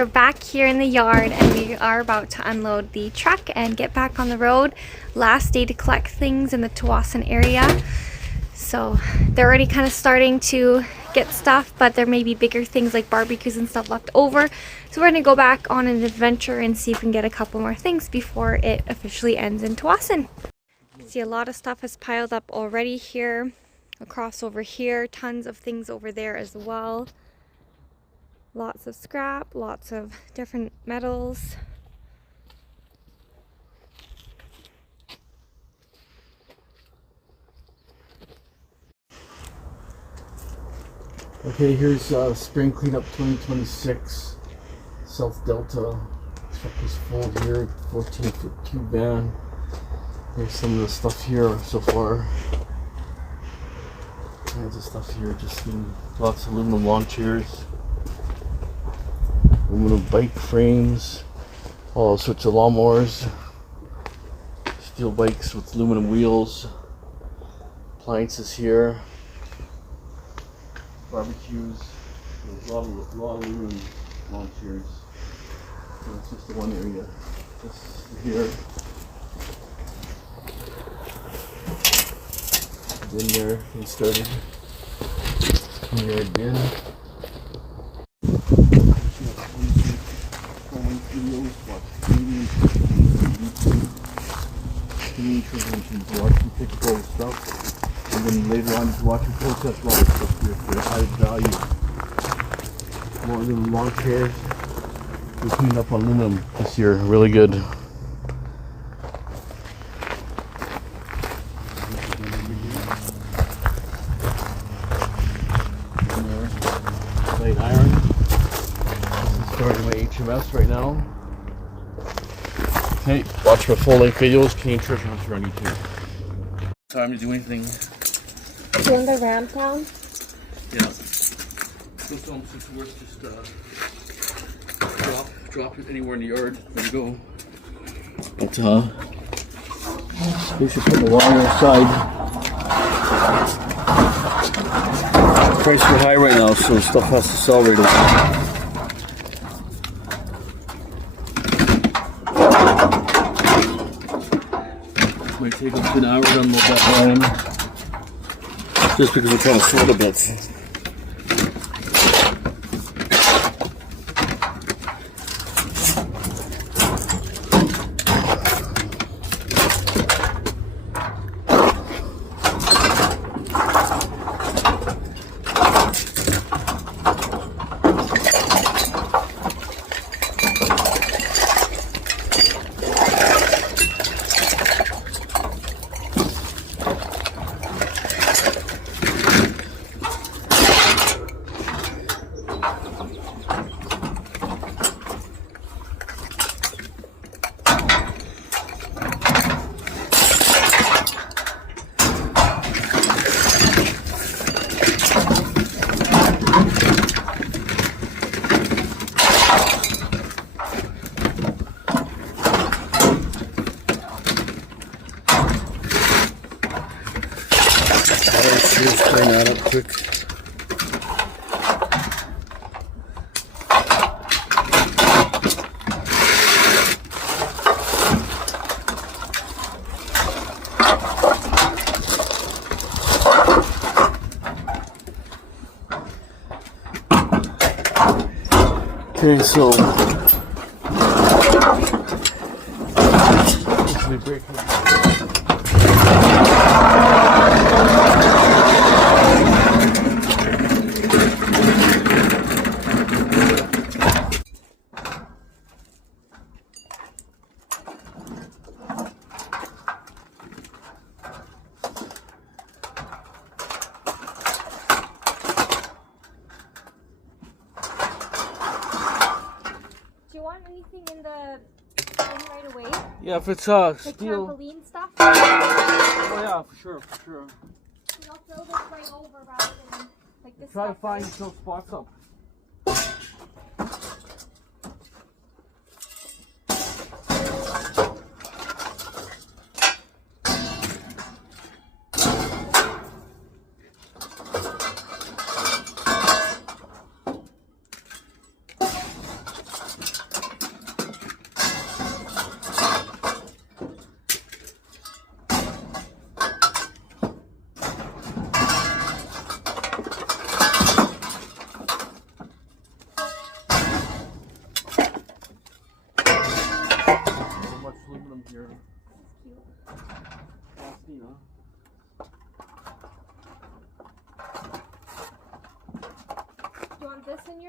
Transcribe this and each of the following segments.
are back here in the yard and we are about to unload the truck and get back on the road. Last day to collect things in the Tsawwassen area. So they're already kind of starting to get stuff, but there may be bigger things like barbecues and stuff left over. So we're going to go back on an adventure and see if we can get a couple more things before it officially ends in Tsawwassen. See, a lot of stuff has piled up already here, across over here, tons of things over there as well. Lots of scrap, lots of different metals. Okay, here's Spring Cleanup 2026 South Delta. Truck is full here, 14-foot cube van. Here's some of the stuff here so far. Kinds of stuff here, just lots of aluminum lawn chairs, aluminum bike frames, all sorts of lawnmowers, steel bikes with aluminum wheels, appliances here, barbecues. There's a lot of aluminum lawn chairs. So it's just the one area. Just here. Bin there, he started. Here bin. Watch you pick up all the stuff, and then later on you can watch you process all the stuff here for high value. More aluminum lawn chairs. We cleaned up aluminum this year, really good. Light iron. This is starting my HMS right now. Hey, watch my full-length videos, Canadian Treasure Hunter on YouTube. Time to do anything. Doing the ramp down? Yeah. So film since it's worth just drop it anywhere in the yard. There you go. But we should put the wire aside. Prices are high right now, so stuff has to sell right away. Might take up to an hour to unload that line, just because we're trying to sort a bit. Just turn that up quick. Okay, so this will be breaking. Anything in the thing right away? Yeah, if it's like steel. trampoline stuff? Oh yeah, for sure, for sure. I'll throw this right over rather than like this. Try to find those spots up.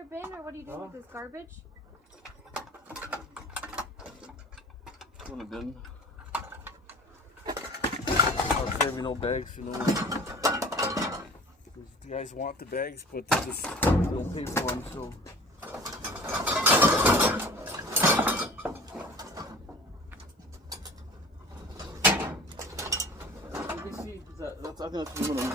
your bin, or what are you doing with this garbage? Put in a bin. I'll save me no bags, you know. The guys want the bags, but they don't pay for them, so. Let me see. I think that's one of them.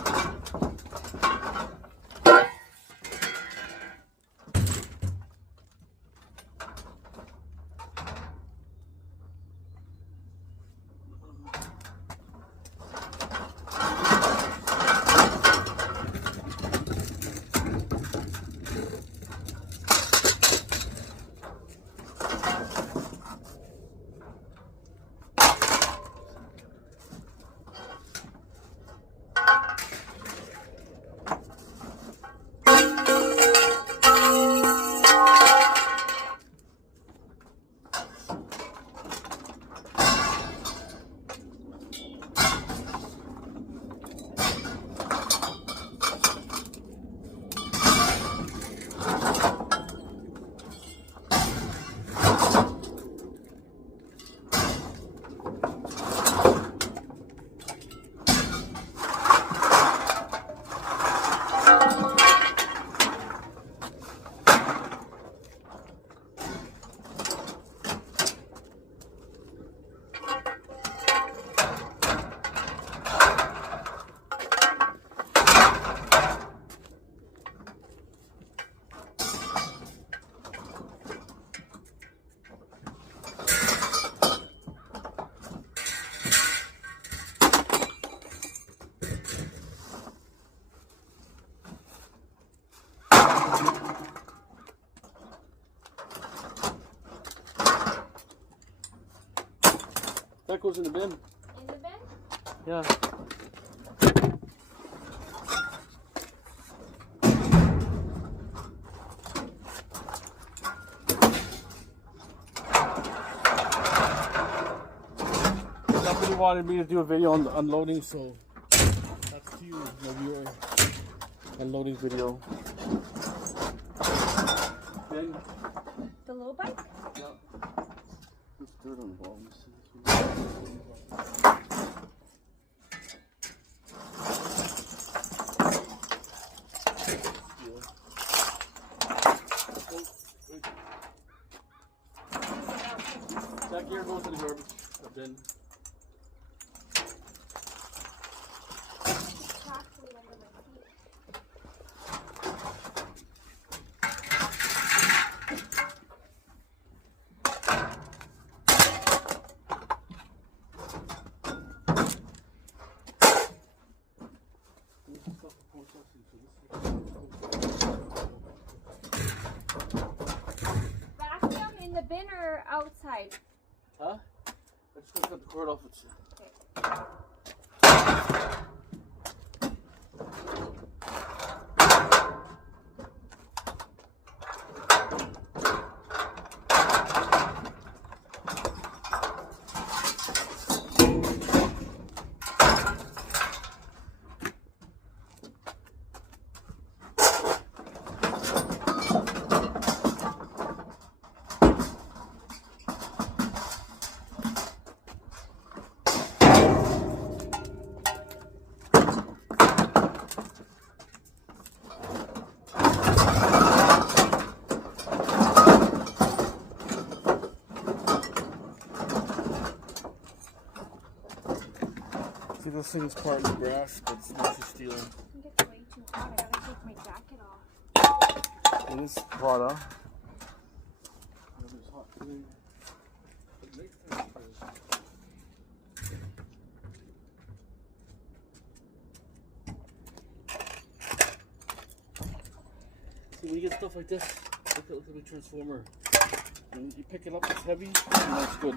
That goes in the bin. In the bin? Yeah. Somebody wanted me to do a video on the unloading, so that's to you, my viewer. Unloading video. Then. The little bike? Yeah. There's dirt on the bottom. That gear goes to the garbage bin. Vacuum in the bin or outside? Huh? I just got to cut the cord off. It's Okay. See, this thing is partly brass, but it's mostly steel. I think it's way too hot. I gotta take my jacket off. It is Prada. It's hot today. See, when you get stuff like this, look at the transformer. When you pick it up, it's heavy, and that's good.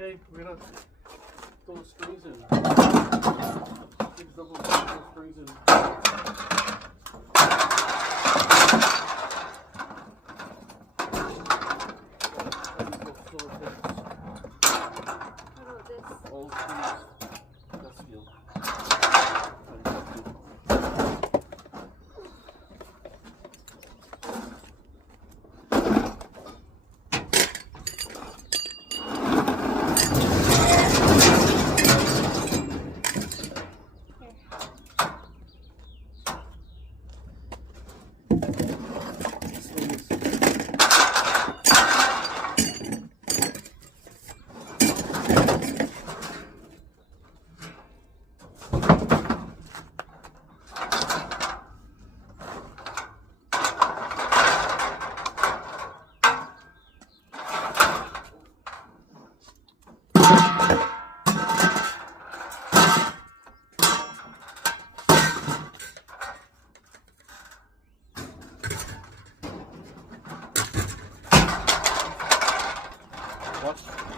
Okay, we're gonna throw strings in. Six double strings in. All strings. That's feel.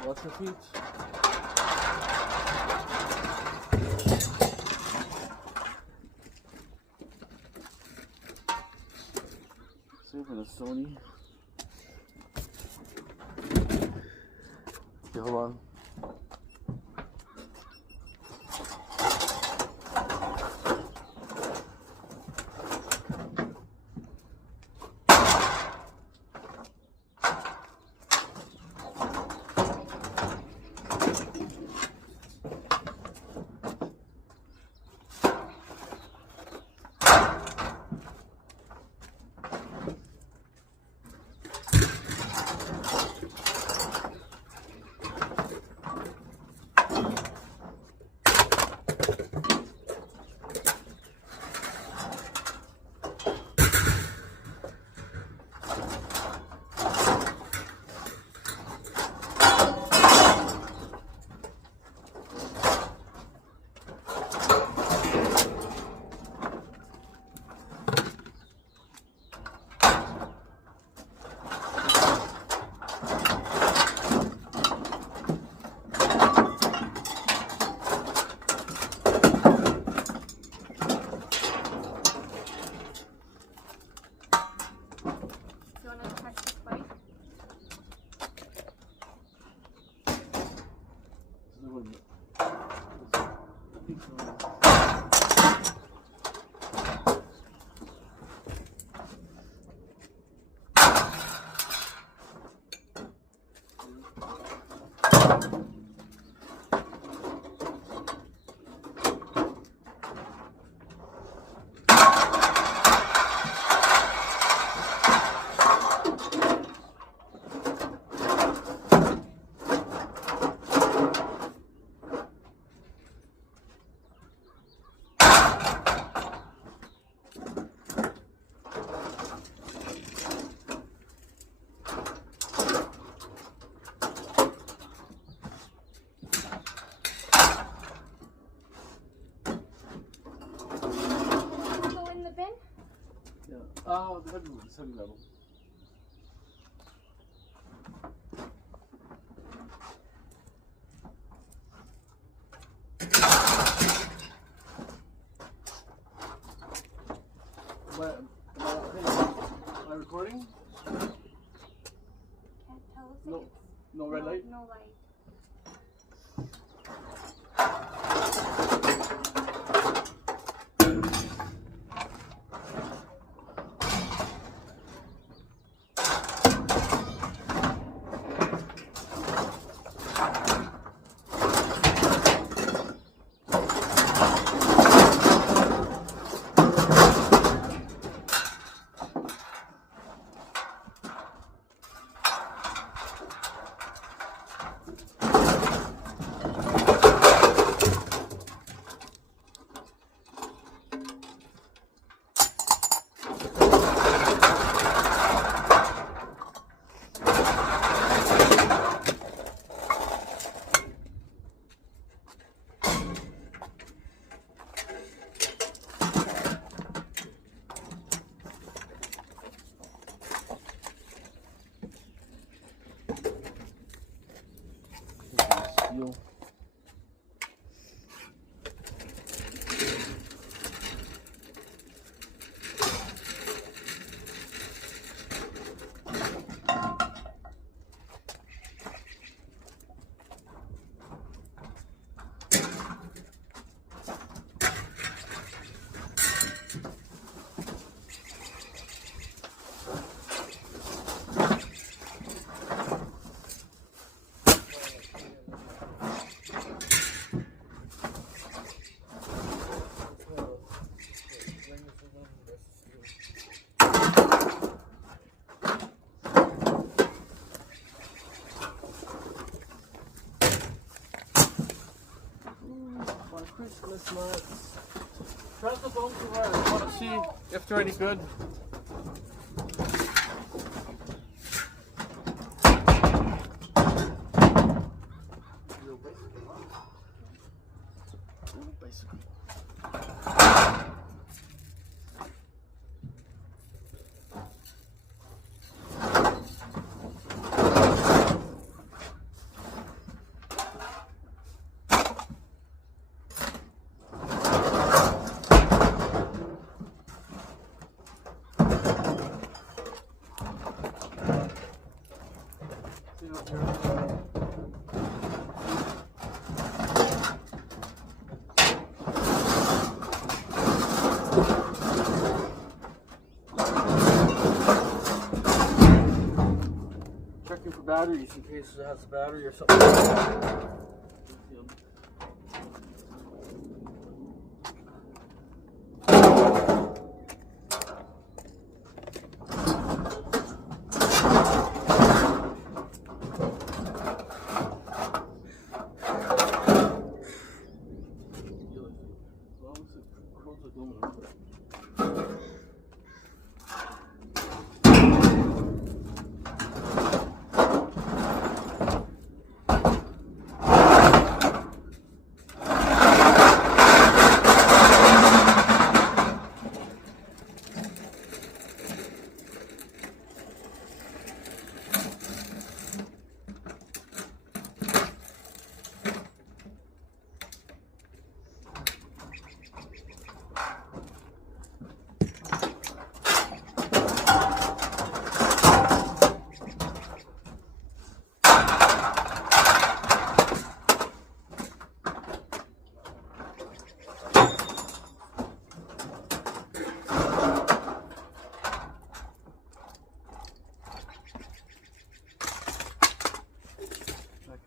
Watch your feet. Same for the Sony. Okay, hold on. The heavy metal. Am I recording? Can't tell if No red light? No light. Steel. Christmas nuts. Try the bones to run. I want to see if they're any good. Bicycle. Checking for batteries in case it has a battery or something.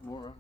More.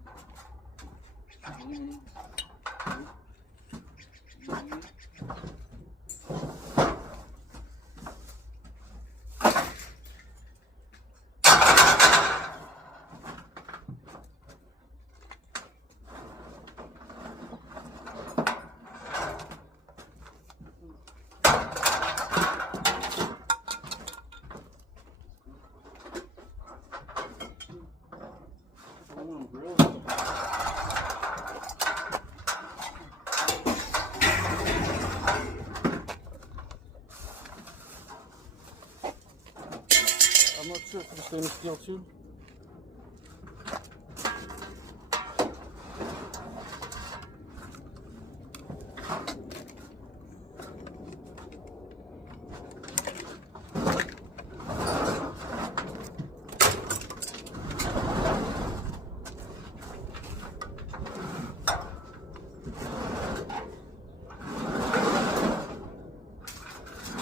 I'm not sure if it's stainless steel too.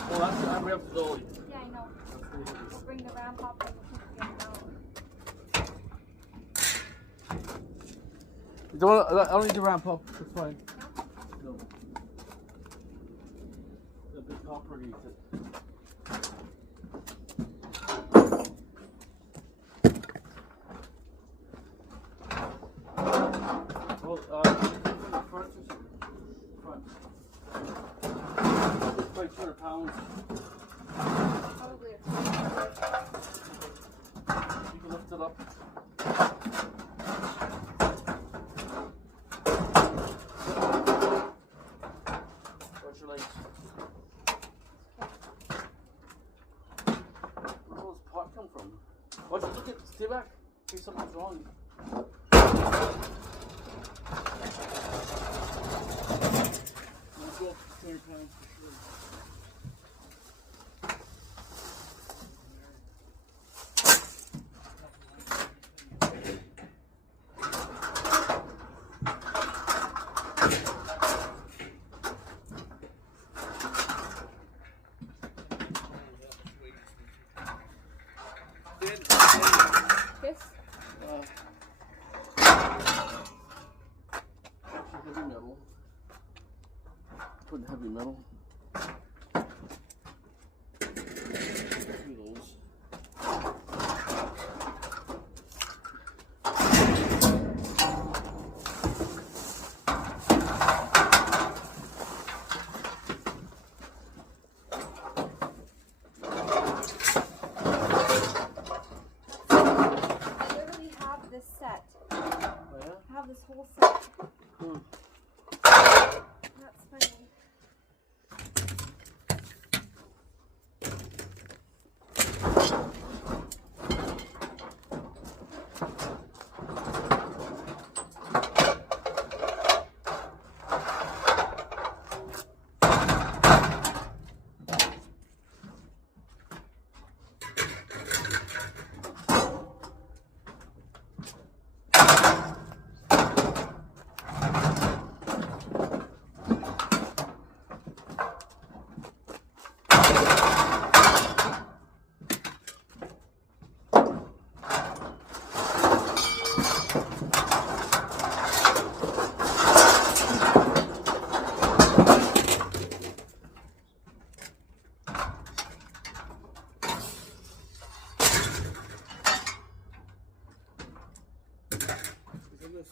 Well, that's I'm up to Dolly. Yeah, I know. We'll bring the ramp up and we'll keep them out. I don't need to ramp up. That's fine. No. The big copper needs it. Well, the front or something? Front. It's like 200 pounds. Probably a You can lift it up. Watch your legs. Where does this pot come from? Watch it, look at, stay back. In case something's wrong. Let's go up to 200 pounds for sure. This? Heavy metal. Put heavy metal. Two of those.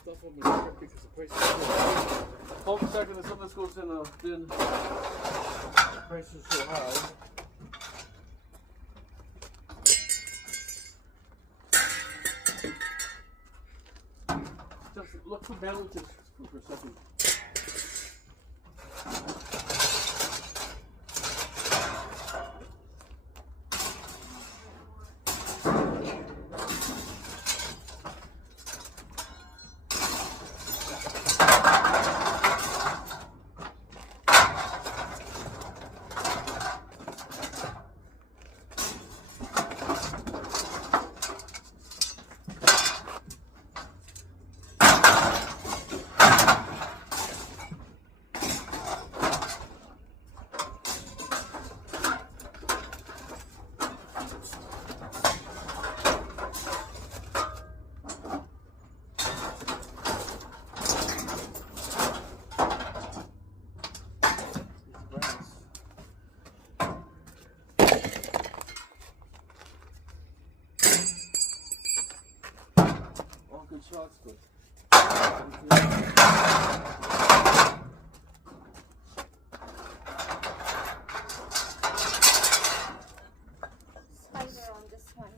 stuff on the market because the price is so high. Hold a second, some of this goes in a bin. The price is so high. Just look for balances for a second. Good shots, but Spider on this one.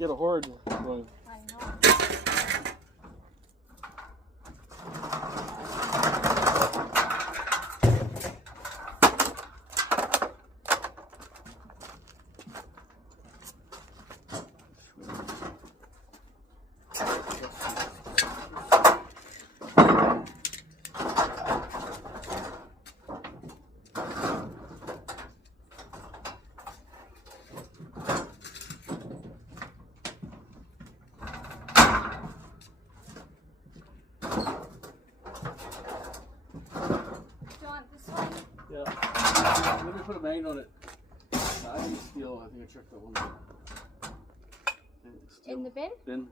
get a horde going. I know. Yeah. Let me put a magnet on it. I think it's steel. I think I checked that one. In the bin? Bin.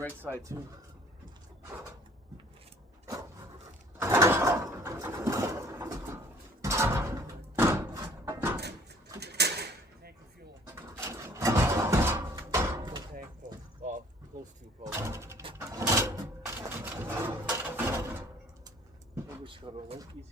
right side too. Tank of fuel. Full tank full. Well, close to probably. I wish I got a light easy.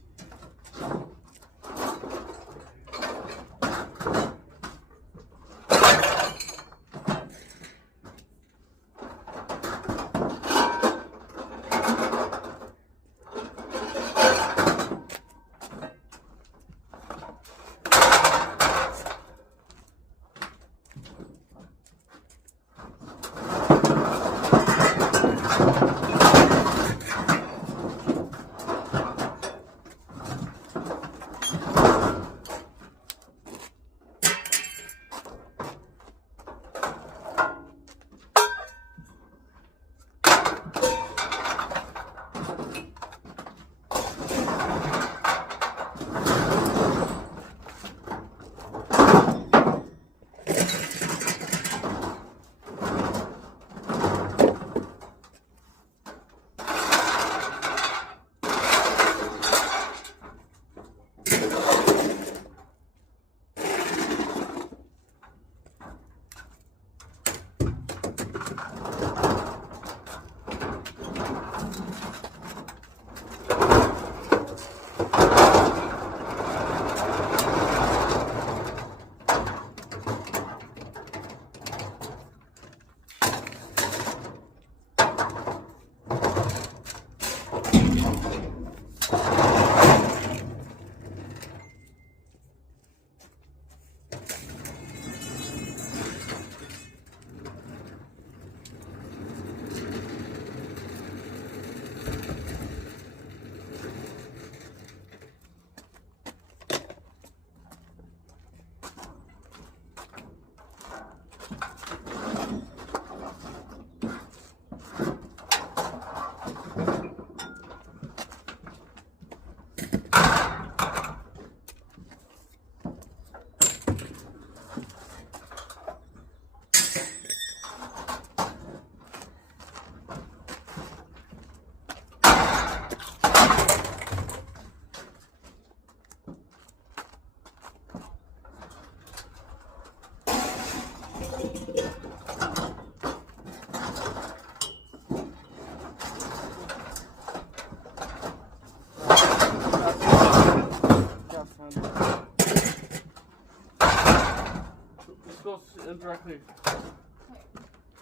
This goes indirectly.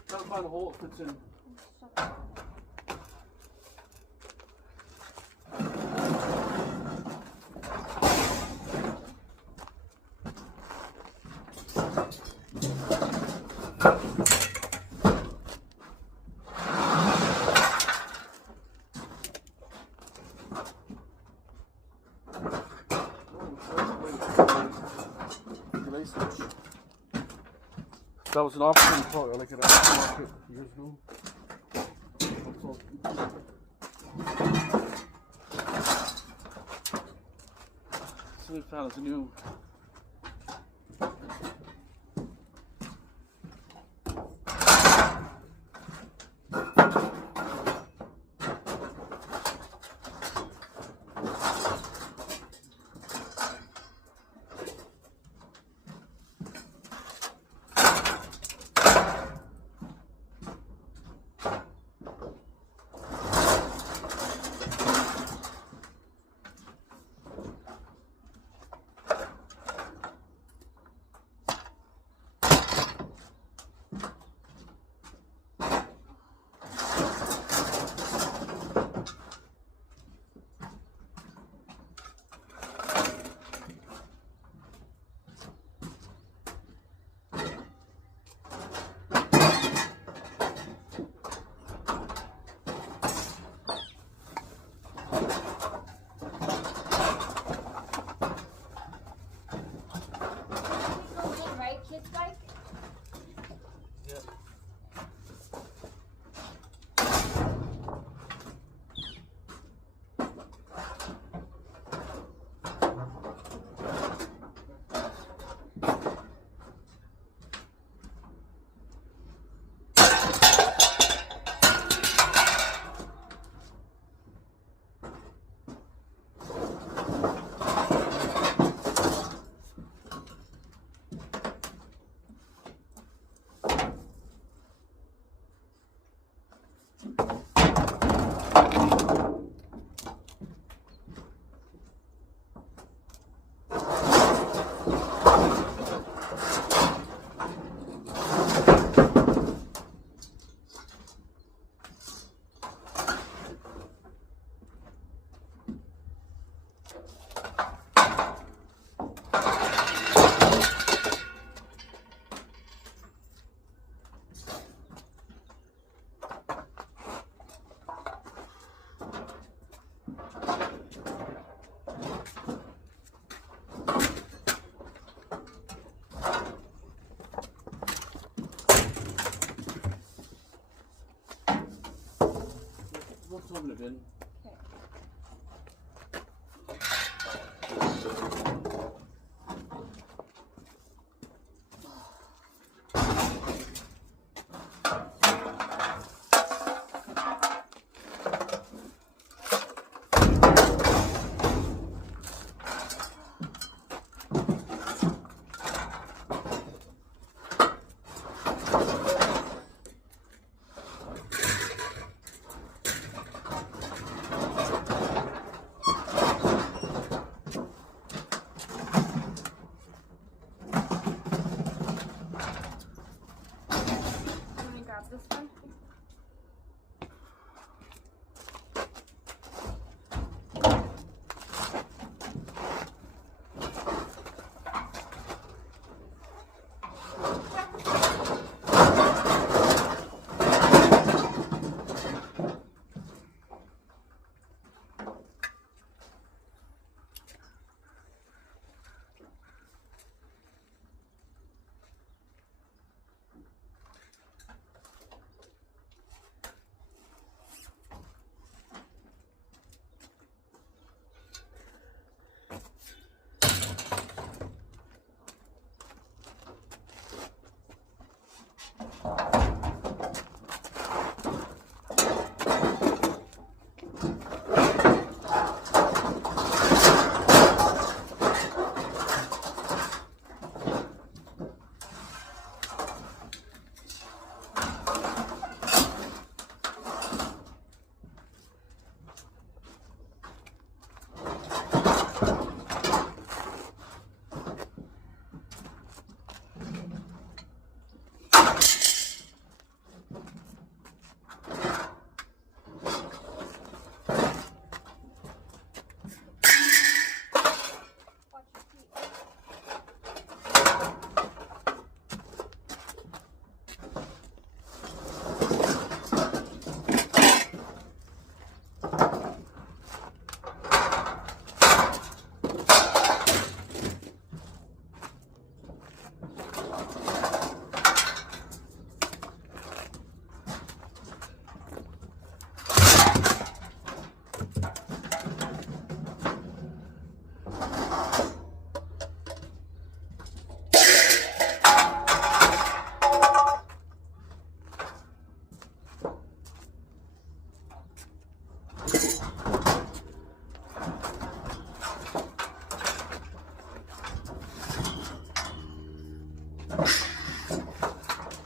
Try to find a hole it fits in. That was an option for like an aftermarket years ago. So we found it's a new. open it in. Okay. Let me grab this one.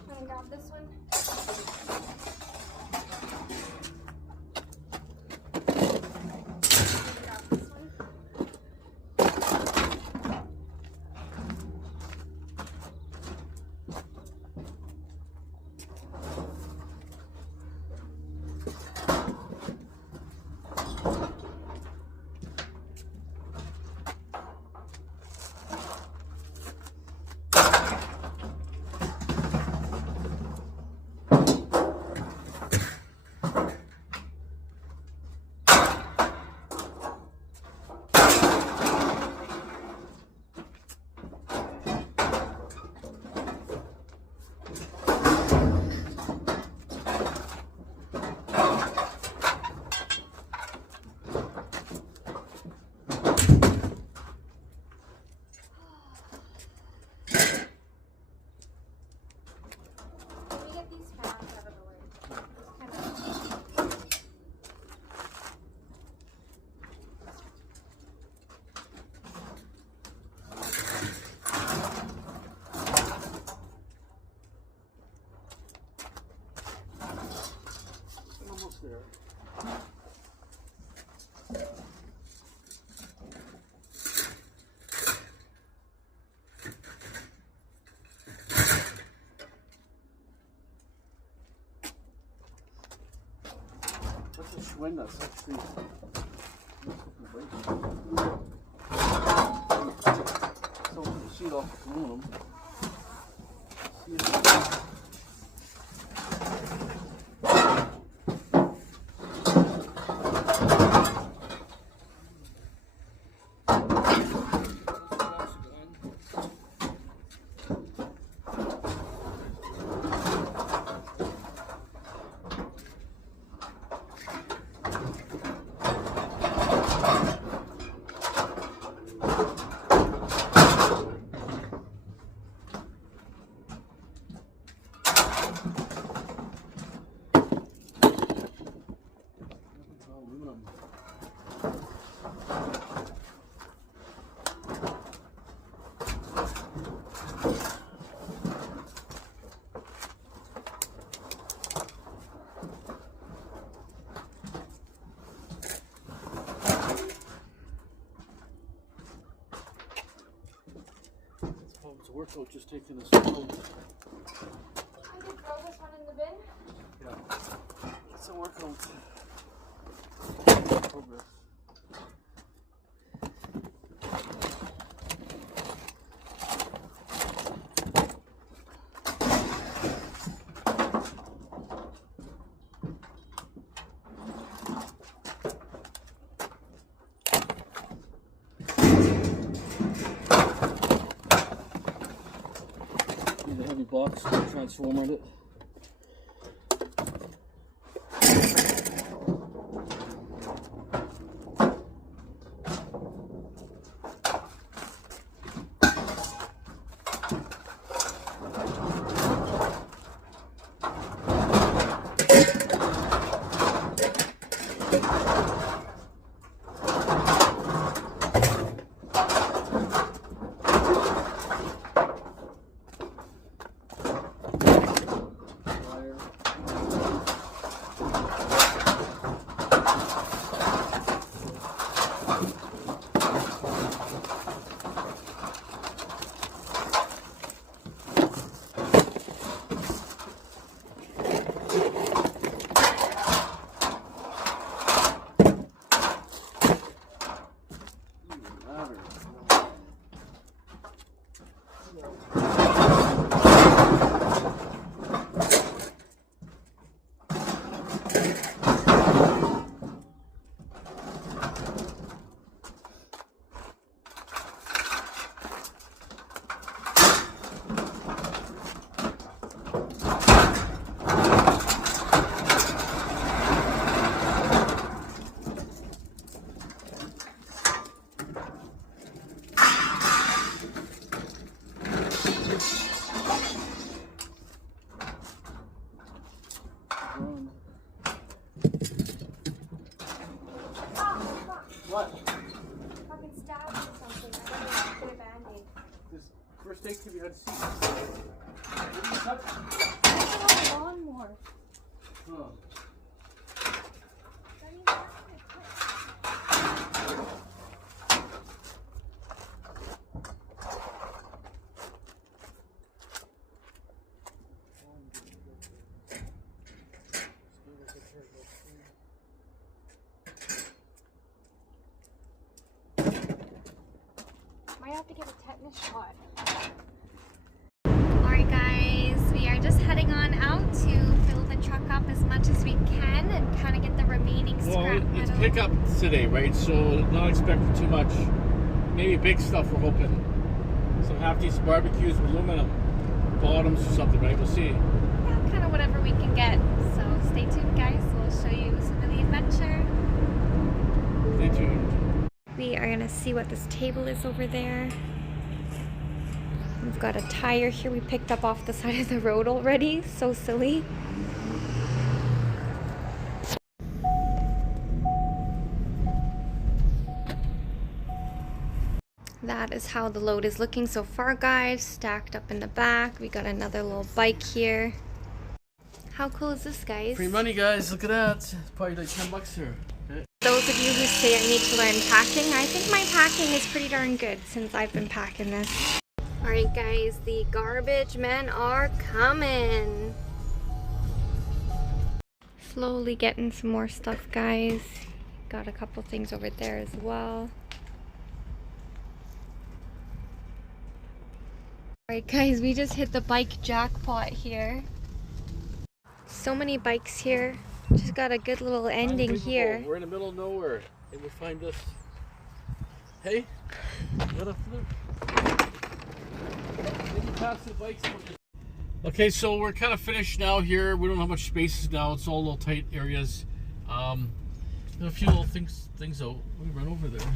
Wanna grab this one? Grab this one. Let me get these fans out of the way. Just kind of. I'm almost there. That's a Schwinn, that's actually. So the sheet off aluminum. See if Oh, it's a workout just taking this out. I could throw this one in the bin. Yeah. It's a workout. Progress. Need a heavy box with a transformer in it. What? Fucking stabbed or something. I gotta get a band-aid. This first aid kit we had to see. What did you touch? I don't want a lawnmower. Huh. Don't even have to quit. Might have to get a tetanus shot. Alright guys, we are just heading on out to fill the truck up as much as we can and kind of get the remaining scrap Well, it's metal. pickup today, right? So not expecting too much. Maybe big stuff we're hoping. Some half-decent barbecues with aluminum bottoms or something, right? We'll see. Yeah, kind of whatever we can get. So stay tuned guys, we'll show you some of the adventure. Stay tuned. We are gonna see what this table is over there. We've got a tire here we picked up off the side of the road already. So silly. That is how the load is looking so far, guys. Stacked up in the back. We got another little bike here. How cool is this, guys? Free money, guys. Look at that. It's probably like $10 here. Okay. Those of you who say I need to learn packing, I think my packing is pretty darn good since I've been packing this. Alright guys, the garbage men are coming. Slowly getting some more stuff, guys. Got a couple things over there as well. Alright guys, we just hit the bike jackpot here. So many bikes here. Just got a good little ending here. We're in the middle of nowhere and we find this. Hey, what a fluke. Maybe pass the bikes. Okay, so we're kind of finished now here. We don't have much spaces now. It's all little tight areas. There's a few little things out. Let me run over there.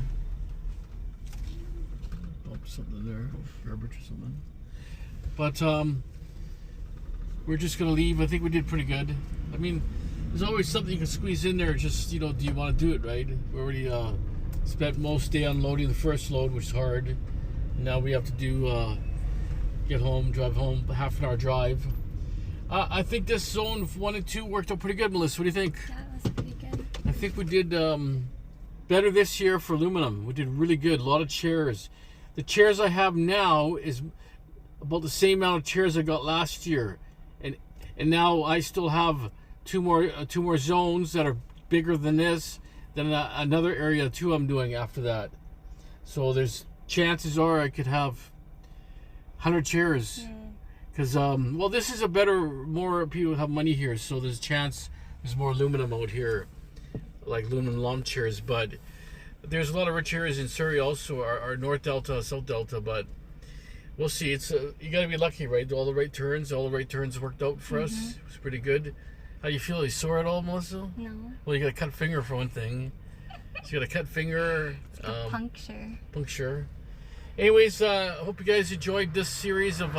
Bump something there, garbage or something. But we're just gonna leave. I think we did pretty good. I mean, there's always something you can squeeze in there. Just, you know, do you want to do it, right? We already spent most day unloading the first load, which is hard. And now we have to do get home, drive home, half an hour drive. I think this zone 1 and 2 worked out pretty good, Melissa. What do you think? That was pretty good. I think we did better this year for aluminum. We did really good. A lot of chairs. The chairs I have now is about the same amount of chairs I got last year, and now I still have two more zones that are bigger than this. Then another area too I'm doing after that. So there's chances are I could have 100 chairs. Because well, this is a better, more people have money here, so there's a chance there's more aluminum out here, like aluminum lawn chairs. But there's a lot of rich areas in Surrey also, our North Delta, South Delta. But we'll see. It's you got to be lucky, right? All the right turns worked out for us. It was pretty good. How do you feel? Are you sore at all, Melissa? No. Well, you got a cut finger for one thing. So you got a cut finger. Puncture. Puncture. Anyways, hope you guys enjoyed this series of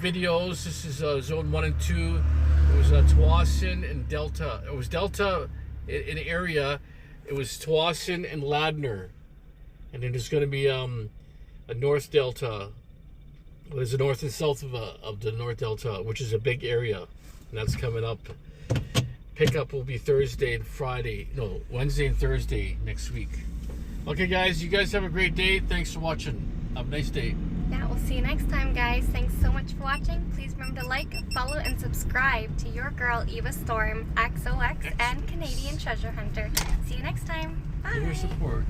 videos. This is zone 1 and 2. It was Tsawwassen and Delta. It was Delta in area. It was Tsawwassen and Ladner. And then there's going to be a North Delta. There's a north and south of the North Delta, which is a big area. And that's coming up. Pickup will be Thursday and Friday. No, Wednesday and Thursday next week. Okay, guys. You guys have a great day. Thanks for watching. Have a nice day. Yeah, we'll see you next time, guys. Thanks so much for watching. Please remember to like, follow, and subscribe to your girl, Eva Storm, XOX, and Canadian Treasure Hunter. See you next time. Bye. Your support.